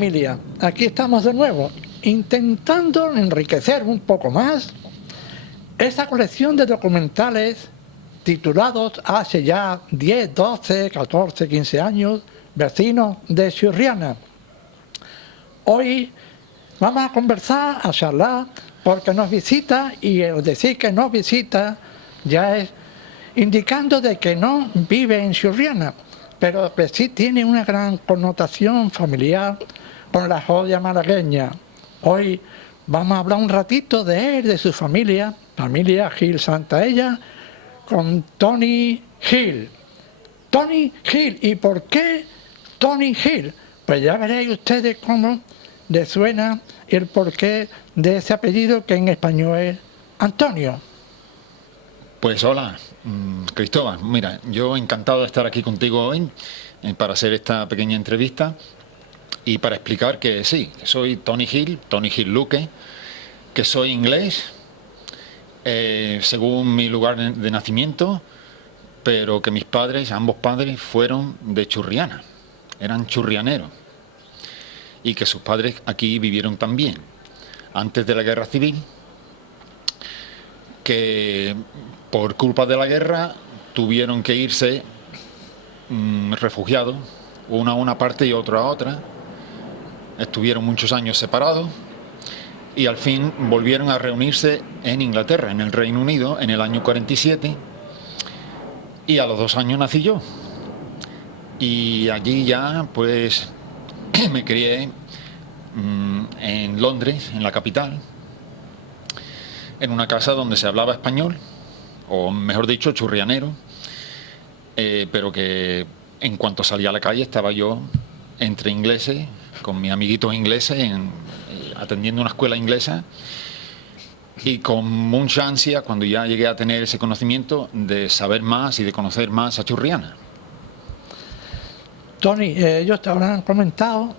familia, aquí estamos de nuevo, intentando enriquecer un poco más esa colección de documentales titulados hace ya 10, 12, 14, 15 años, Vecinos de Churriana. Hoy vamos a conversar, a charlar, porque nos visita, y el decir que nos visita ya es indicando de que no vive en Churriana, pero que sí tiene una gran connotación familiar con la joya malagueña. Hoy vamos a hablar un ratito de él, de su familia Gil Santaella, con Tony Gil. Tony Gil, ¿y por qué Tony Gil? Pues ya veréis ustedes cómo les suena el porqué de ese apellido que en español es Antonio. Pues hola, Cristóbal. Mira, yo encantado de estar aquí contigo hoy para hacer esta pequeña entrevista y para explicar que sí, que soy Tony Gil Luque, que soy inglés, según mi lugar de nacimiento, pero que mis padres, ambos padres, fueron de Churriana, eran churrianeros, y que sus padres aquí vivieron también, antes de la Guerra Civil, que por culpa de la guerra tuvieron que irse refugiados, uno a una parte y otro a otra. Estuvieron muchos años separados y al fin volvieron a reunirse en Inglaterra, en el Reino Unido, en el año 47, y a los 2 años nací yo. Y allí ya pues me crié en Londres, en la capital, en una casa donde se hablaba español, o mejor dicho, churrianero, pero que en cuanto salía a la calle estaba yo entre ingleses, con mis amiguitos ingleses, atendiendo una escuela inglesa, y con mucha ansia, cuando ya llegué a tener ese conocimiento, de saber más y de conocer más a Churriana. Tony, ellos te habrán comentado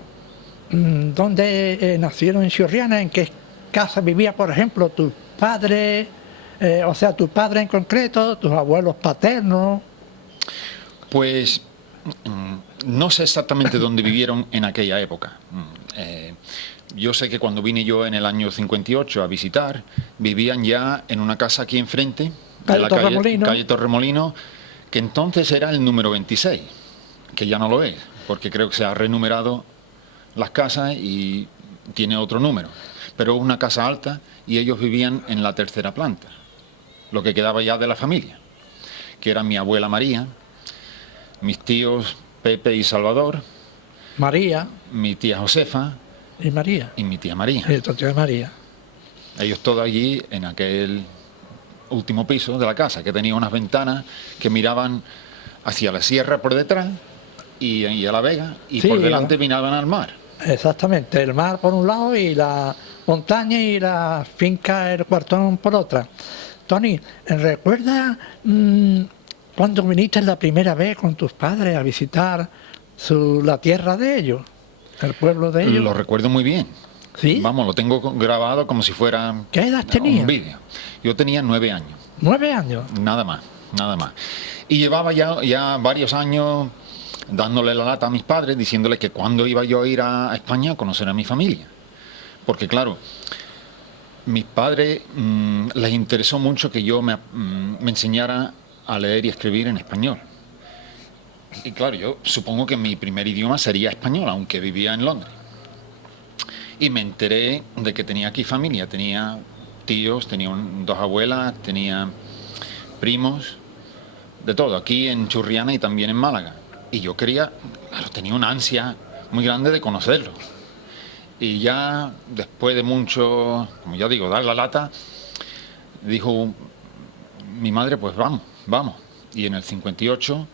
dónde nacieron en Churriana, en qué casa vivía, por ejemplo, tus padres, o sea, tu padre en concreto, tus abuelos paternos. Pues no sé exactamente dónde vivieron en aquella época. Yo sé que cuando vine yo en el año 58 a visitar, vivían ya en una casa aquí enfrente, de la calle Torremolino, que entonces era el número 26, que ya no lo es, porque creo que se ha renumerado las casas y tiene otro número. Pero una casa alta y ellos vivían en la 3ª planta, lo que quedaba ya de la familia, que era mi abuela María, mis tíos Pepe y Salvador, María, mi tía Josefa y María, y mi tía María. Y tu tía María. Ellos todos allí en aquel último piso de la casa, que tenía unas ventanas que miraban hacia la sierra por detrás y a la vega, y sí, por delante miraban al mar. Exactamente, el mar por un lado y la montaña y la finca, el cuartón por otra. Tony, ¿recuerdas cuando viniste la primera vez con tus padres a visitar la tierra de ellos, el pueblo de ellos? Lo recuerdo muy bien. ¿Sí? Vamos, lo tengo grabado como si fuera ¿Qué edad tenía? Un vídeo. Yo tenía 9 años. 9 años. Nada más. Y llevaba ya varios años dándole la lata a mis padres, diciéndoles que cuándo iba yo a ir a España a conocer a mi familia. Porque claro, mis padres les interesó mucho que yo me enseñara a leer y escribir en español. Y claro, yo supongo que mi primer idioma sería español, aunque vivía en Londres. Y me enteré de que tenía aquí familia, tenía tíos, tenía 2 abuelas, tenía primos, de todo, aquí en Churriana y también en Málaga. Y yo quería, claro, tenía una ansia muy grande de conocerlos. Y ya después de mucho, como ya digo, dar la lata, dijo mi madre, pues vamos. Y en el 58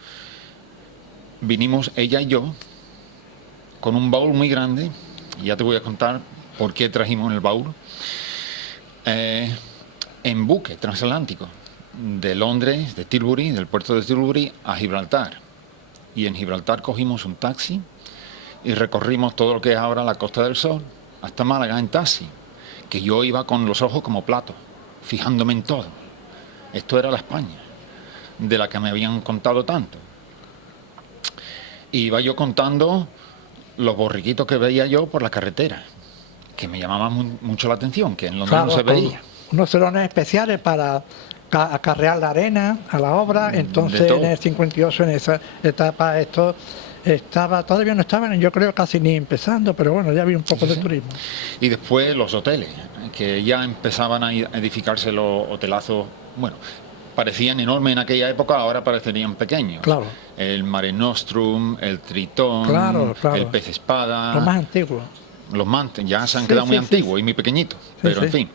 vinimos ella y yo con un baúl muy grande, y ya te voy a contar por qué trajimos el baúl, en buque transatlántico, de Londres, de Tilbury, del puerto de Tilbury a Gibraltar. Y en Gibraltar cogimos un taxi y recorrimos todo lo que es ahora la Costa del Sol hasta Málaga en taxi, que yo iba con los ojos como platos, fijándome en todo. Esto era la España de la que me habían contado tanto. Y iba yo contando los borriquitos que veía yo por la carretera, que me llamaban mucho la atención, que en Londres Claro, no se veía. unos salones especiales para acarrear la arena a la obra. Entonces, todo. en el 58, en esa etapa, esto todavía no estaban, yo creo, casi ni empezando, pero bueno, ya había un poco de turismo. Y después los hoteles, que ya empezaban a edificarse los hotelazos, bueno, parecían enormes en aquella época, ahora parecerían pequeños. Claro. El Mare Nostrum, el Tritón, Claro. el Pez Espada. Lo más antiguo. Los mantes ya se han Sí, quedado muy sí, antiguos y muy pequeñitos, pero en sí. fin.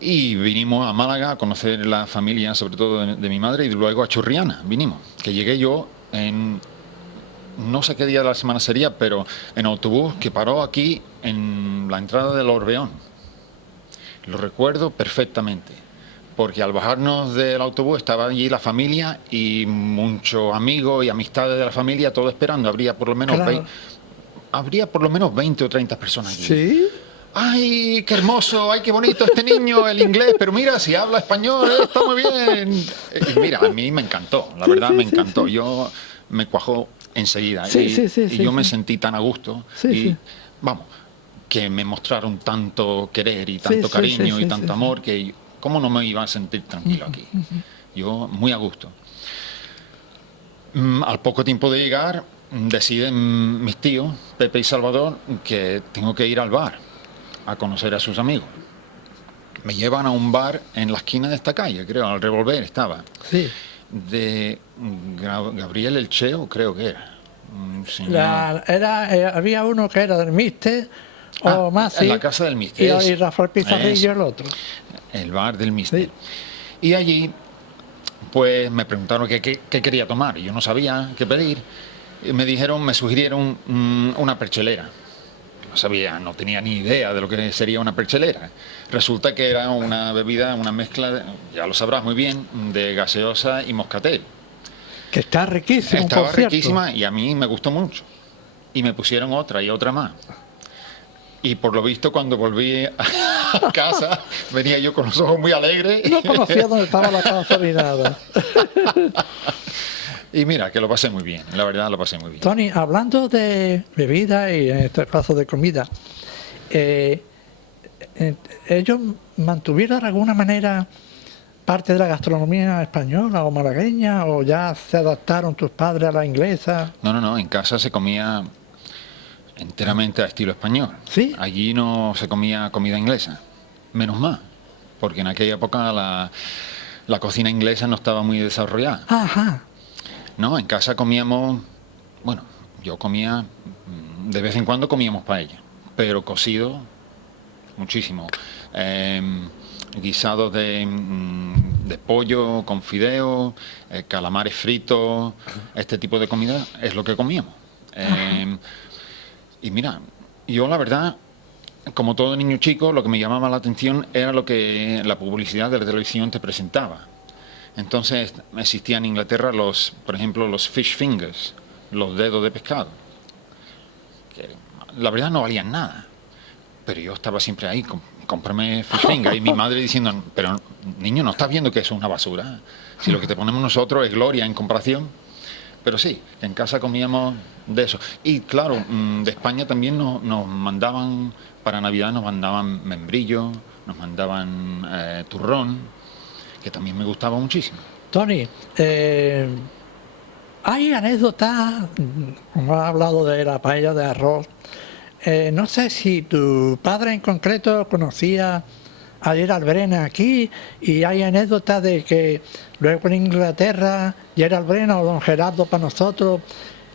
Y vinimos a Málaga a conocer la familia, sobre todo de mi madre, y luego a Churriana vinimos, que llegué yo en, no sé qué día de la semana sería, pero en autobús que paró aquí en la entrada del Orbeón. Lo recuerdo perfectamente, porque al bajarnos del autobús estaba allí la familia y muchos amigos y amistades de la familia, todo esperando. Habría por lo menos Claro. habría por lo menos 20 o 30 personas allí. Sí. ¡Ay, qué hermoso! ¡Ay, qué bonito este niño, el inglés! Pero mira, si habla español, está muy bien. Y mira, a mí me encantó, la verdad me encantó. Yo me cuajó enseguida y yo me sentí tan a gusto. Y vamos, que me mostraron tanto querer y tanto cariño y tanto amor que cómo no me iba a sentir tranquilo aquí. Yo muy a gusto. Al poco tiempo de llegar, deciden mis tíos, Pepe y Salvador, que tengo que ir al bar a conocer a sus amigos. Me llevan a un bar en la esquina de esta calle, creo, al Revolver estaba. Sí. De Gabriel El Cheo, creo que era. Un señor. Había uno que era del Mister, o más, en la casa del Mister. Y Rafael Pizarrillo el otro. El bar del Mister. Sí. Y allí, pues me preguntaron qué quería tomar. Y yo no sabía qué pedir. Y me sugirieron una perchelera. No sabía, no tenía ni idea de lo que sería una perchelera. Resulta que era una bebida, una mezcla, ya lo sabrás muy bien, de gaseosa y moscatel. Que está riquísimo. Estaba por cierto. riquísima y a mí me gustó mucho. Y me pusieron otra y otra más. Y por lo visto, cuando volví a casa, venía yo con los ojos muy alegres. No conocía dónde estaba la casa ni nada. Y mira, que lo pasé muy bien, la verdad lo pasé muy bien. Tony, hablando de bebida y en este caso de comida, ¿ellos mantuvieron de alguna manera parte de la gastronomía española o malagueña o ya se adaptaron tus padres a la inglesa? No, en casa se comía enteramente a estilo español. ¿Sí? Allí no se comía comida inglesa, menos mal, porque en aquella época la cocina inglesa no estaba muy desarrollada. Ajá. No, en casa comíamos, bueno, yo comía, de vez en cuando comíamos paella, pero cocido muchísimo. Guisados de pollo con fideos, calamares fritos, este tipo de comida es lo que comíamos. Y mira, yo la verdad, como todo niño chico, lo que me llamaba la atención era lo que la publicidad de la televisión te presentaba. Entonces existían en Inglaterra por ejemplo, los fish fingers, los dedos de pescado, que la verdad no valían nada, pero yo estaba siempre ahí, cómprame fish fingers, y mi madre diciendo, pero niño, ¿no estás viendo que eso es una basura? Si lo que te ponemos nosotros es gloria en comparación. Pero sí, en casa comíamos de eso. Y claro, de España también nos mandaban, para Navidad nos mandaban membrillo, nos mandaban turrón, que también me gustaba muchísimo. Tony, hay anécdotas, como has hablado de la paella de arroz, no sé si tu padre en concreto conocía a Gerald Brennan aquí, y hay anécdotas de que luego en Inglaterra Gerald Brennan o don Gerardo para nosotros,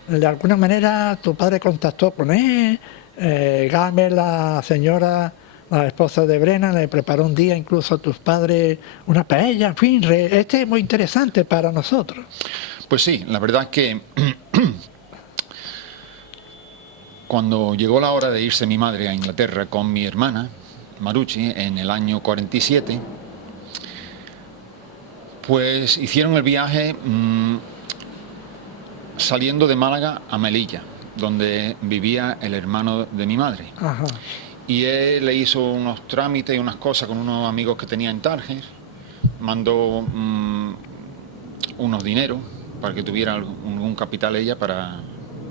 de alguna manera tu padre contactó con él, Gamer, la señora, la esposa de Brennan, le preparó un día incluso a tus padres una paella, en fin, este es muy interesante para nosotros. Pues sí, la verdad es que cuando llegó la hora de irse mi madre a Inglaterra con mi hermana, Maruchi, en el año 47, pues hicieron el viaje saliendo de Málaga a Melilla, donde vivía el hermano de mi madre. Ajá. Y él le hizo unos trámites y unas cosas con unos amigos que tenía en Tarjes, mandó unos dineros para que tuviera algún capital ella para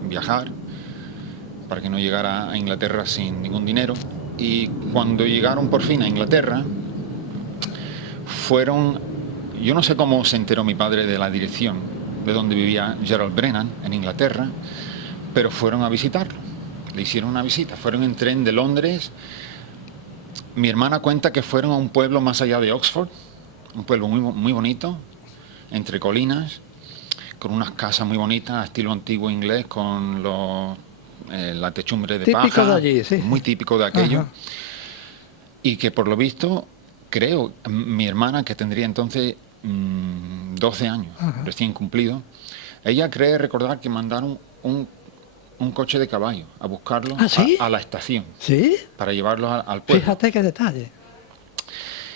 viajar. para que no llegara a Inglaterra sin ningún dinero. Y cuando llegaron por fin a Inglaterra, yo no sé cómo se enteró mi padre de la dirección de donde vivía Gerald Brennan, en Inglaterra, pero fueron a visitarlo, le hicieron una visita, fueron en tren de Londres. Mi hermana cuenta que fueron a un pueblo más allá de Oxford, un pueblo muy bonito, entre colinas, con unas casas muy bonitas, estilo antiguo inglés, con la techumbre de Típico paja, de allí, sí. muy típico de aquello. Ajá. Y que por lo visto, creo, mi hermana, que tendría entonces 12 años, Ajá. recién cumplido, ella cree recordar que mandaron un coche de caballo a buscarlo. ¿Ah, sí? a la estación, ¿Sí? para llevarlos al pueblo. Fíjate qué detalle.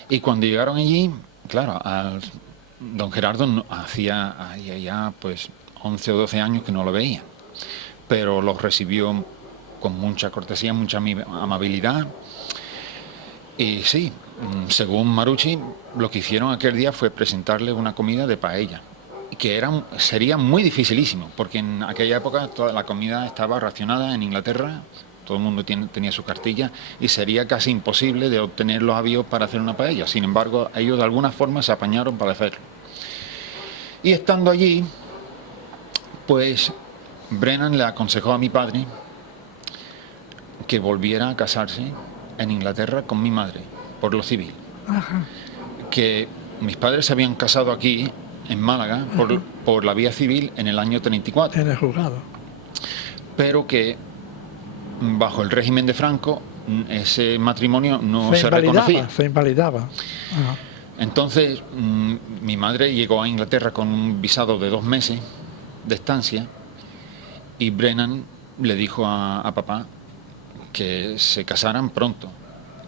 Y cuando llegaron allí, claro, don Gerardo hacía ya pues 11 o 12 años que no lo veía, pero los recibió con mucha cortesía, mucha amabilidad. Y sí, según Marucci, lo que hicieron aquel día fue presentarle una comida de paella, que sería muy dificilísimo, porque en aquella época toda la comida estaba racionada en Inglaterra, todo el mundo tenía su cartilla, y sería casi imposible de obtener los avíos para hacer una paella. Sin embargo, ellos de alguna forma se apañaron para hacerlo. Y estando allí, pues Brennan le aconsejó a mi padre que volviera a casarse en Inglaterra con mi madre, por lo civil. Ajá. Que mis padres se habían casado aquí, en Málaga, por la vía civil en el año 34. En el juzgado. Pero que bajo el régimen de Franco ese matrimonio no se reconocía. Se invalidaba. Ajá. Entonces mi madre llegó a Inglaterra con un visado de 2 meses de estancia y Brennan le dijo a papá que se casaran pronto,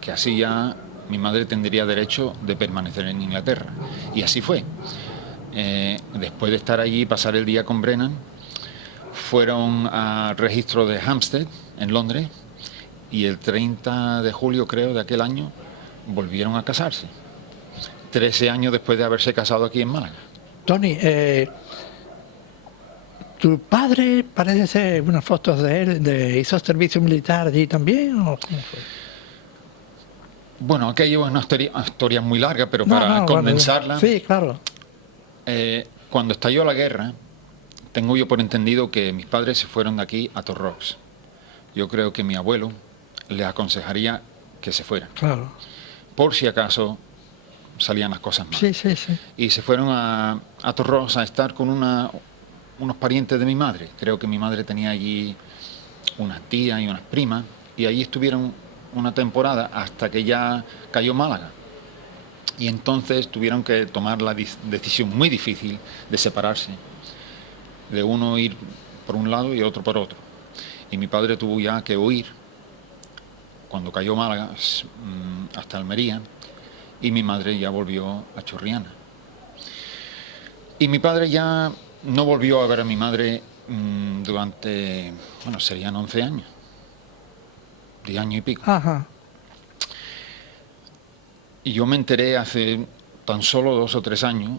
que así ya mi madre tendría derecho de permanecer en Inglaterra. Y así fue. Después de estar allí y pasar el día con Brennan, fueron al registro de Hampstead, en Londres, y el 30 de julio, creo, de aquel año, volvieron a casarse. 13 años después de haberse casado aquí en Málaga. Tony, ¿tu padre parece ser unas fotos de él, hizo servicio militar allí también o cómo fue? Bueno, aquello es una historia muy larga, pero No, para no, condensarla, bueno, sí, claro. cuando estalló la guerra, tengo yo por entendido que mis padres se fueron de aquí a Torrox. Yo creo que mi abuelo les aconsejaría que se fueran, Claro. por si acaso salían las cosas mal. Sí, sí, sí. Y se fueron a Torrox a estar con unos parientes de mi madre. Creo que mi madre tenía allí unas tías y unas primas, y allí estuvieron una temporada hasta que ya cayó Málaga. Y entonces tuvieron que tomar la decisión muy difícil de separarse, de uno ir por un lado y otro por otro. Y mi padre tuvo ya que huir cuando cayó Málaga hasta Almería, y mi madre ya volvió a Chorriana. Y mi padre ya no volvió a ver a mi madre durante, bueno, serían 11 años, 10 años y pico. Ajá. Y yo me enteré hace tan solo 2 o 3 años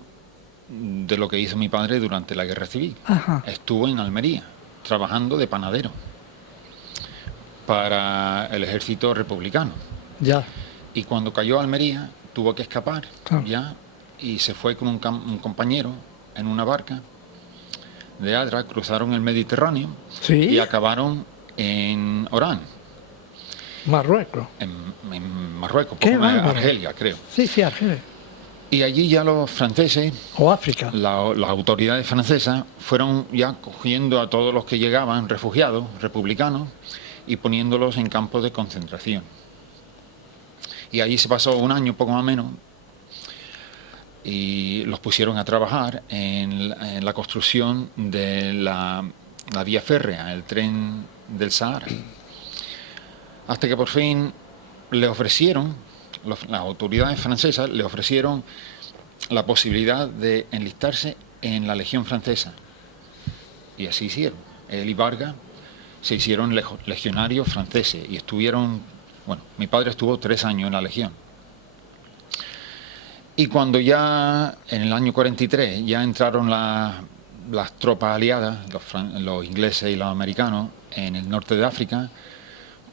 de lo que hizo mi padre durante la Guerra Civil. Ajá. Estuvo en Almería, trabajando de panadero para el ejército republicano. Ya. Y cuando cayó Almería, tuvo que escapar, Claro. ya, y se fue con un compañero en una barca de Adra, cruzaron el Mediterráneo Sí. y acabaron en Orán, Marruecos. en Marruecos, Qué poco más, bárbaro. Argelia, creo. Sí, sí, Argelia. Y allí ya los franceses, O África. las autoridades francesas, fueron ya cogiendo a todos los que llegaban, refugiados, republicanos, y poniéndolos en campos de concentración. Y allí se pasó un año, poco más o menos, y los pusieron a trabajar en la construcción de la vía férrea, el tren del Sahara. Hasta que por fin le ofrecieron, las autoridades francesas le ofrecieron la posibilidad de enlistarse en la Legión Francesa. Y así hicieron. Él y Vargas se hicieron legionarios franceses y estuvieron, bueno, mi padre estuvo 3 años en la Legión. Y cuando ya, en el año 43, ya entraron las tropas aliadas, los ingleses y los americanos, en el norte de África,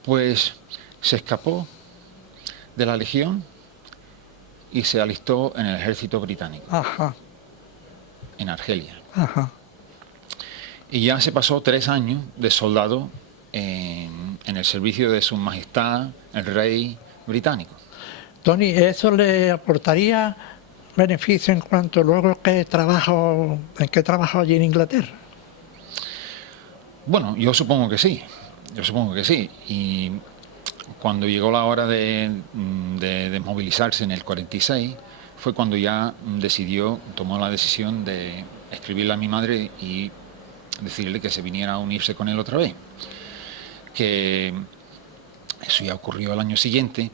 pues se escapó de la Legión y se alistó en el ejército británico, Ajá, en Argelia. ajá. Y ya se pasó 3 años de soldado en el servicio de Su Majestad, el rey británico. Tony, ¿eso le aportaría beneficio en cuanto luego en que trabajo allí en Inglaterra? Bueno, yo supongo que sí, Y cuando llegó la hora de desmovilizarse en el 46, fue cuando ya tomó la decisión de escribirle a mi madre y decirle que se viniera a unirse con él otra vez. Que eso ya ocurrió el año siguiente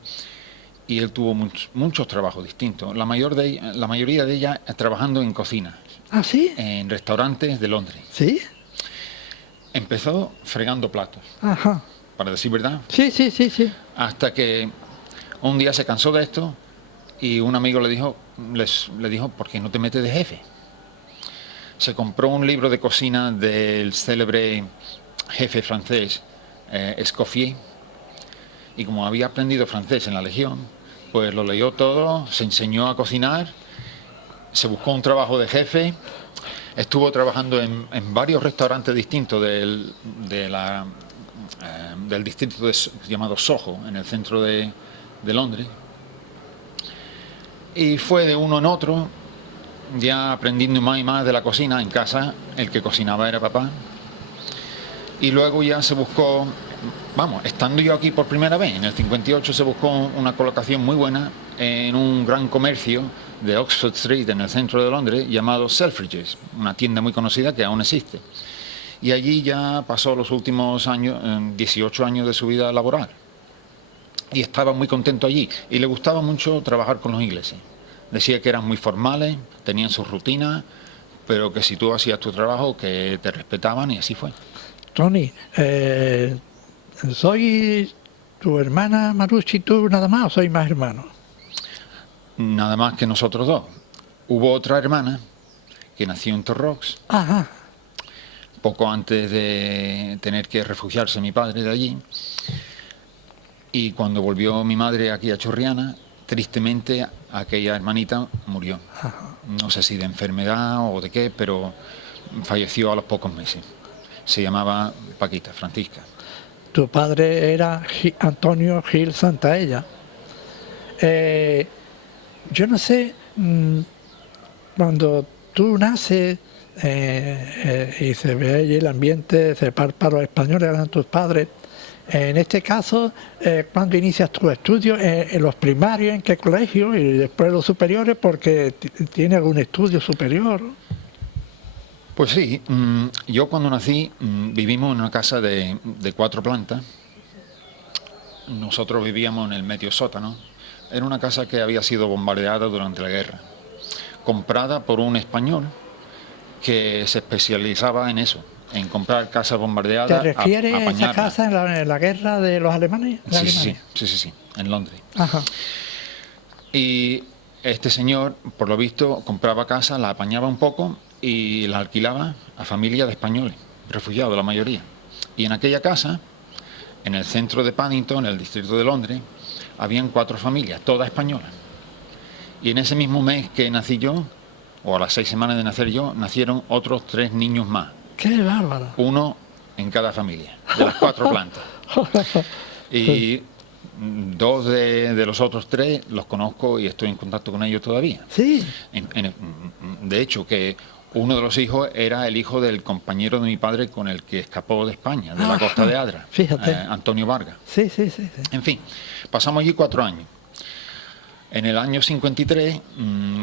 y él tuvo muchos trabajos distintos. La mayoría de ellas trabajando en cocina, ¿Ah, sí? en restaurantes de Londres. ¿Sí? Empezó fregando platos, Ajá. para decir verdad, Sí, sí, sí, sí. hasta que un día se cansó de esto y un amigo le dijo, ¿por qué no te metes de jefe? Se compró un libro de cocina del célebre jefe francés, Escoffier, y como había aprendido francés en la Legión, pues lo leyó todo, se enseñó a cocinar, se buscó un trabajo de jefe, estuvo trabajando en varios restaurantes distintos del distrito llamado Soho, en el centro de Londres, y fue de uno en otro, ya aprendiendo más y más de la cocina. En casa el que cocinaba era papá, y luego ya se buscó, estando yo aquí por primera vez, en el 58 se buscó una colocación muy buena en un gran comercio de Oxford Street, en el centro de Londres, llamado Selfridges, una tienda muy conocida que aún existe. Y allí ya pasó los últimos años, 18 años de su vida laboral. Y estaba muy contento allí. Y le gustaba mucho trabajar con los ingleses. Decía que eran muy formales, tenían sus rutinas, pero que si tú hacías tu trabajo, que te respetaban, y así fue. Tony, ¿soy tu hermana Maruchi y tú nada más o soy más hermanos? Nada más que nosotros dos. Hubo otra hermana que nació en Torrox, Ajá. poco antes de tener que refugiarse mi padre de allí. Y cuando volvió mi madre aquí a Chorriana, tristemente aquella hermanita murió. Ajá. No sé si de enfermedad o de qué, pero falleció a los pocos meses. Se llamaba Paquita, Francisca. Tu padre era Antonio Gil Santaella. Yo no sé, cuando tú naces y se ve allí el ambiente, se para los españoles, eran tus padres. En este caso, ¿cuándo inicias tus estudios? ¿En los primarios? ¿En qué colegio? Y después los superiores, porque tiene algún estudio superior. Pues sí, yo cuando nací vivimos en una casa de 4 plantas. Nosotros vivíamos en el medio sótano. Era una casa que había sido bombardeada durante la guerra, comprada por un español que se especializaba en eso, en comprar casas bombardeadas. ¿Te refieres a esa apañarlas. casa en la guerra de los alemanes? Sí, en Londres. Ajá. Y este señor, por lo visto, compraba casas, la apañaba un poco y la alquilaba a familias de españoles, refugiados la mayoría. Y en aquella casa, en el centro de Paddington, en el distrito de Londres, habían 4 familias, todas españolas. Y en ese mismo mes que nací yo, o a las 6 semanas de nacer yo, nacieron otros 3 niños más. ¡Qué bárbaro! Uno en cada familia, de las 4 plantas. Y 2 de los otros 3 los conozco y estoy en contacto con ellos todavía. Sí. De hecho, que uno de los hijos era el hijo del compañero de mi padre con el que escapó de España, de la costa de Adra. Fíjate. Antonio Vargas. Sí. En fin, pasamos allí 4 años. En el año 53,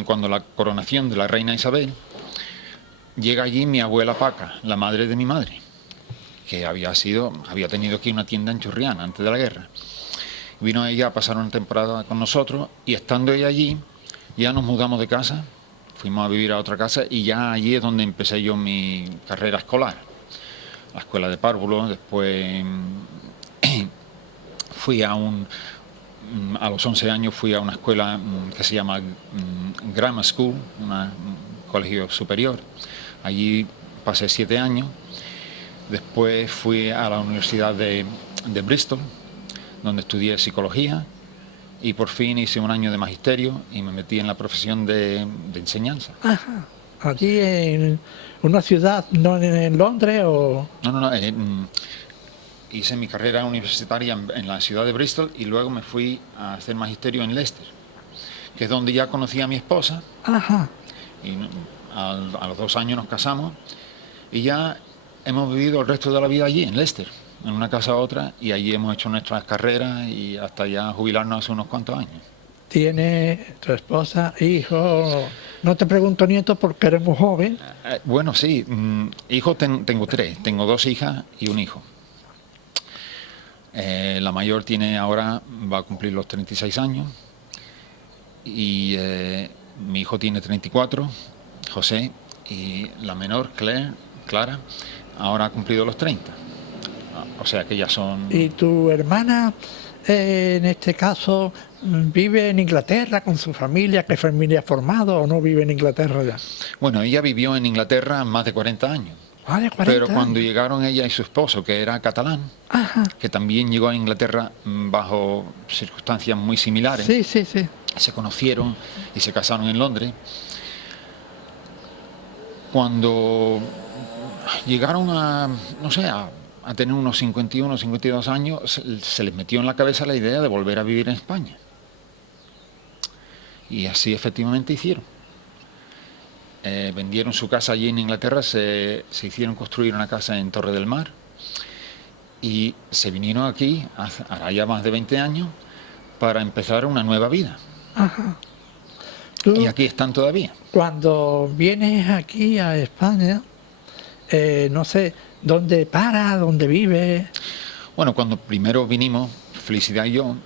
cuando la coronación de la reina Isabel, llega allí mi abuela Paca, la madre de mi madre, que había tenido aquí una tienda en Chorriana antes de la guerra. Vino ella a pasar una temporada con nosotros y estando ella allí, ya nos mudamos de casa, fuimos a vivir a otra casa y ya allí es donde empecé yo mi carrera escolar. La escuela de párvulos, después a los 11 años fui a una escuela que se llama Grammar School, un colegio superior. Allí pasé 7 años. Después fui a la Universidad de Bristol, donde estudié psicología, y por fin hice un año de magisterio y me metí en la profesión de enseñanza. Ajá. Allí en una ciudad, ¿no en Londres o...? No, hice mi carrera universitaria en la ciudad de Bristol y luego me fui a hacer magisterio en Leicester, que es donde ya conocí a mi esposa. Ajá. Y a los 2 años nos casamos y ya hemos vivido el resto de la vida allí, en Leicester, en una casa a otra, y allí hemos hecho nuestras carreras y hasta ya jubilarnos hace unos cuantos años. ¿Tiene tu esposa, hijos? No te pregunto nietos porque eres muy joven. Bueno, sí, hijos tengo 3, tengo 2 hijas y un hijo. La mayor va a cumplir los 36 años y mi hijo tiene 34, José, y la menor, Clara, ahora ha cumplido los 30. O sea que ya son... ¿Y tu hermana, en este caso, vive en Inglaterra con su familia? ¿Qué familia ha formado o no vive en Inglaterra ya? Bueno, ella vivió en Inglaterra más de 40 años. Ah, de 40 Pero cuando años. llegaron ella y su esposo, que era catalán, Ajá. que también llegó a Inglaterra bajo circunstancias muy similares, Sí, sí, sí. se conocieron y se casaron en Londres. Cuando llegaron a tener unos 51, 52 años, se les metió en la cabeza la idea de volver a vivir en España. Y así efectivamente hicieron. Vendieron su casa allí en Inglaterra, se hicieron construir una casa en Torre del Mar y se vinieron aquí, hará ya más de 20 años, para empezar una nueva vida. Ajá. Tú, Y aquí están todavía. cuando vienes aquí a España, no sé, ¿dónde paras? ¿Dónde vives? Bueno, cuando primero vinimos, Felicidad y yo,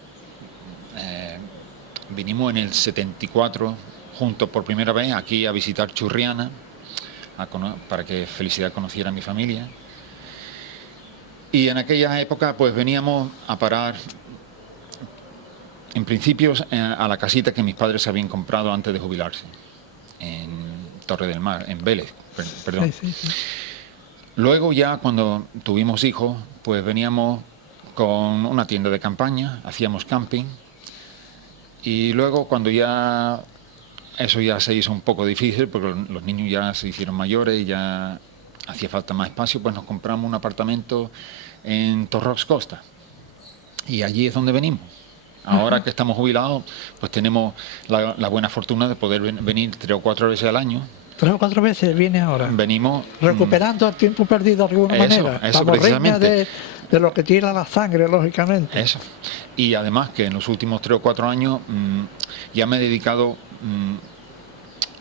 vinimos en el 74 juntos por primera vez aquí a visitar Churriana, para que Felicidad conociera a mi familia. Y en aquella época pues veníamos a parar, en principio, a la casita que mis padres habían comprado antes de jubilarse, en Torre del Mar, en Vélez, perdón. Sí, sí, sí. Luego ya cuando tuvimos hijos, pues veníamos con una tienda de campaña, hacíamos camping, y luego cuando ya eso ya se hizo un poco difícil, porque los niños ya se hicieron mayores y ya hacía falta más espacio, pues nos compramos un apartamento en Torrox Costa, y allí es donde venimos. Ahora que estamos jubilados, pues tenemos la buena fortuna de poder venir 3 o 4 veces al año. 3 o 4 veces viene ahora. Venimos Recuperando el tiempo perdido de alguna manera. eso Vamos, precisamente. de lo que tira la sangre, lógicamente. Eso. Y además que en los últimos 3 o 4 años ya me he dedicado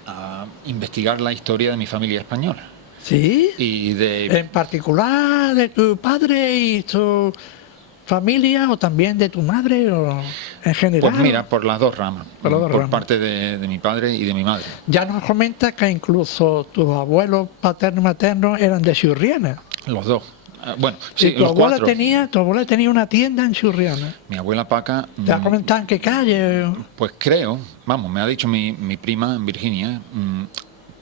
a investigar la historia de mi familia española. ¿Sí? Y En particular de tu padre y tu familia, o también de tu madre, o en general. pues mira, por las 2 ramas. Por las dos ramas. Parte de mi padre y de mi madre. Ya nos comenta que incluso tus abuelos paterno y materno eran de Churriana. Los 2. Bueno, sí, Y tu los abuela 4. tenía una tienda en Churriana. Mi abuela Paca, ¿Te ha comentado en qué calle? pues creo, me ha dicho mi prima Virginia,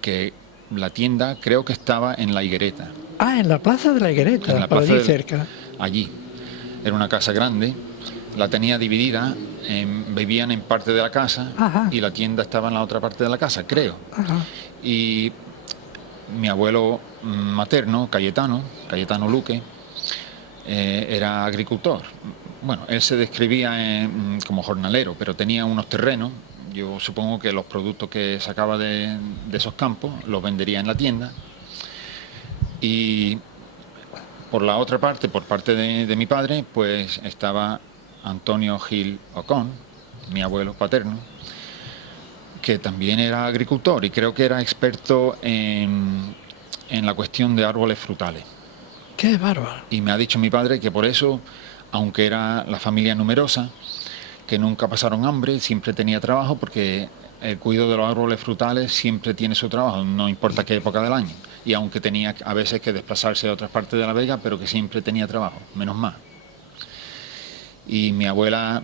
que la tienda creo que estaba en La Higuereta. Ah, en la Plaza de la Higuereta, En la por plaza allí cerca. Allí. Era una casa grande, la tenía dividida, vivían en parte de la casa. Ajá. Y la tienda estaba en la otra parte de la casa, creo. Ajá. Y mi abuelo materno, Cayetano Luque, era agricultor. Bueno, él se describía como jornalero, pero tenía unos terrenos. Yo supongo que los productos que sacaba de esos campos los vendería en la tienda. Y por la otra parte, por parte de mi padre, pues estaba Antonio Gil Ocón, mi abuelo paterno, que también era agricultor y creo que era experto en la cuestión de árboles frutales. ¡Qué bárbaro! Y me ha dicho mi padre que por eso, aunque era la familia numerosa, que nunca pasaron hambre, siempre tenía trabajo, porque el cuidado de los árboles frutales siempre tiene su trabajo, no importa qué época del año. Y aunque tenía a veces que desplazarse a otras partes de La Vega, pero que siempre tenía trabajo, menos mal. Y mi abuela,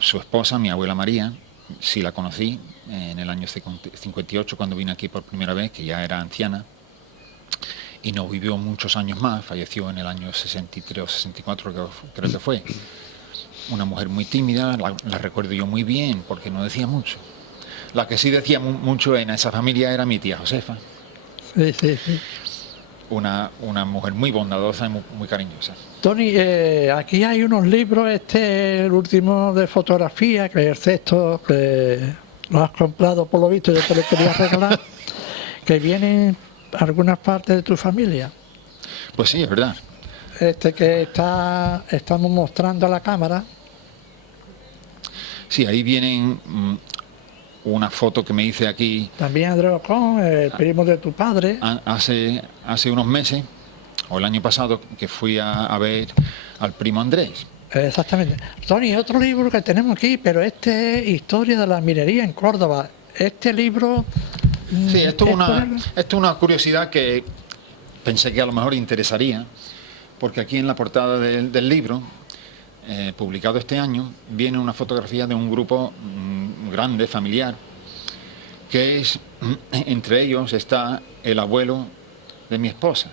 su esposa, mi abuela María, sí la conocí en el año 58, cuando vine aquí por primera vez, que ya era anciana. y no vivió muchos años más, falleció en el año 63 o 64, creo que fue. Una mujer muy tímida, la recuerdo yo muy bien, porque no decía mucho. La que sí decía mucho en esa familia era mi tía Josefa. Sí, sí, sí. Una mujer muy bondadosa y muy cariñosa. Tony, aquí hay unos libros, el último de fotografía, que es el sexto, que lo has comprado por lo visto, yo te lo quería regalar, que vienen algunas partes de tu familia. Pues sí, es verdad. Que estamos mostrando a la cámara. Sí, ahí vienen una foto que me hice aquí. También Andrés Ocón, el primo de tu padre. Hace unos meses, o el año pasado, que fui a ver al primo Andrés. Exactamente. Tony, otro libro que tenemos aquí, pero es Historia de la minería en Córdoba. Este libro... Sí, esto es una curiosidad que pensé que a lo mejor interesaría, porque aquí en la portada del libro, publicado este año, viene una fotografía de un grupo grande, familiar, que es, entre ellos está el abuelo de mi esposa,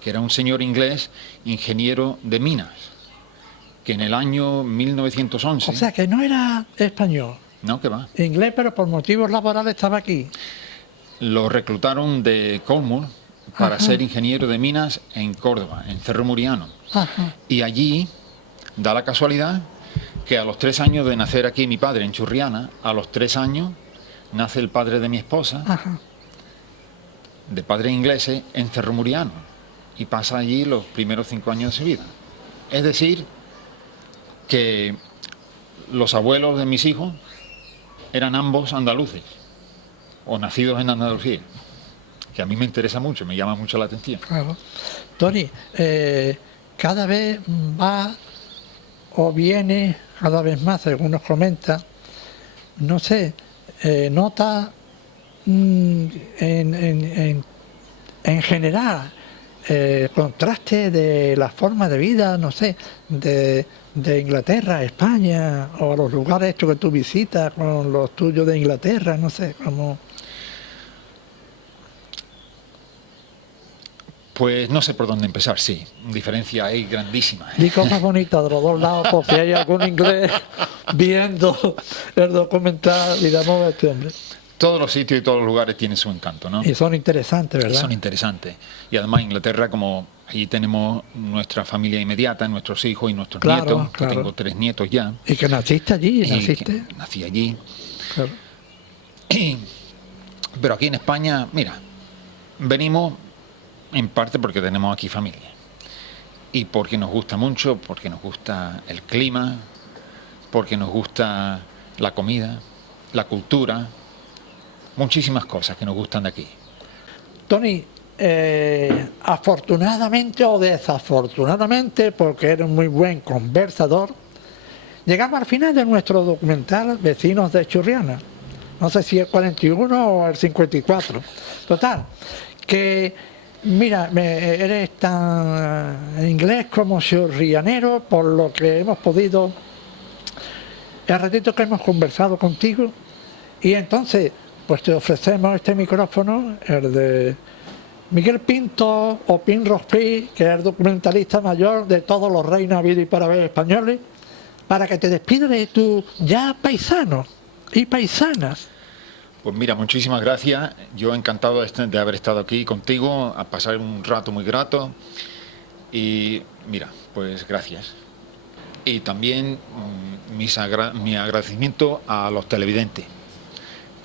que era un señor inglés, ingeniero de minas, que en el año 1911... O sea, que no era español. No, que va. Inglés, pero por motivos laborales estaba aquí. Lo reclutaron de Colmur para ser ingeniero de minas en Córdoba, en Cerro Muriano. Ajá. Y allí da la casualidad que a los 3 años de nacer aquí mi padre en Churriana, a los 3 años nace el padre de mi esposa, Ajá. de padres ingleses, en Cerro Muriano. Y pasa allí los primeros 5 años de su vida. Es decir, que los abuelos de mis hijos eran ambos andaluces, o nacidos en Andalucía, que a mí me interesa mucho, me llama mucho la atención. Claro. Tony, cada vez va o viene, cada vez más, según nos comenta, no sé, nota en general contraste de la forma de vida, no sé, de Inglaterra, España, o los lugares estos que tú visitas con los tuyos de Inglaterra, no sé, como... Pues no sé por dónde empezar, sí, diferencia hay grandísima. Y cosas bonitas de los dos lados, por si hay algún inglés viendo el documental, digamos, de este hombre. Todos los sitios y todos los lugares tienen su encanto, ¿no? Y son interesantes, ¿verdad? Y son interesantes. Y además Inglaterra, como allí tenemos nuestra familia inmediata, nuestros hijos y nuestros nietos, que tengo 3 nietos ya. Y que naciste allí, naciste. Nací allí. Claro. Pero aquí en España, mira, venimos en parte porque tenemos aquí familia. Y porque nos gusta mucho, porque nos gusta el clima, porque nos gusta la comida, la cultura, muchísimas cosas que nos gustan de aquí. Tony, afortunadamente o desafortunadamente, porque eres un muy buen conversador, llegamos al final de nuestro documental Vecinos de Churriana. No sé si el 41 o el 54. Total, que mira, eres tan inglés como churrianero, por lo que hemos podido, el ratito que hemos conversado contigo, y entonces pues te ofrecemos este micrófono, el de Miguel Pinto o Pin Rospi, que es el documentalista mayor de todos los reinos habidos y para ver españoles, para que te despidas de tus ya paisanos y paisanas. Pues mira, muchísimas gracias. Yo encantado de haber estado aquí contigo, a pasar un rato muy grato. Y mira, pues gracias. Y también mi agradecimiento a los televidentes.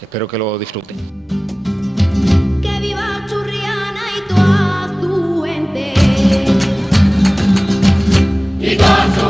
Espero que lo disfruten. Que viva Churriana y toda su gente. Y toda su